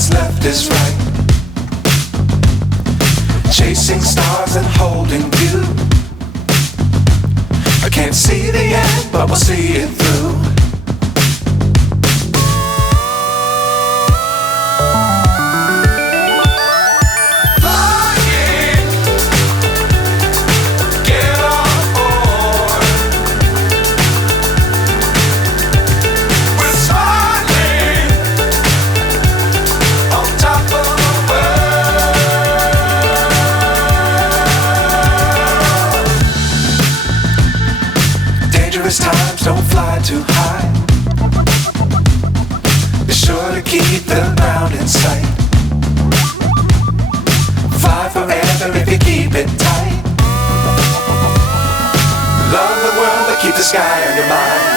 what's left is right. Chasing stars and holding you. I can't see the end, but we'll see it through. Times don't fly too high. Be sure to keep the ground in sight. Fly forever if you keep it tight. Love the world but keep the sky on your mind.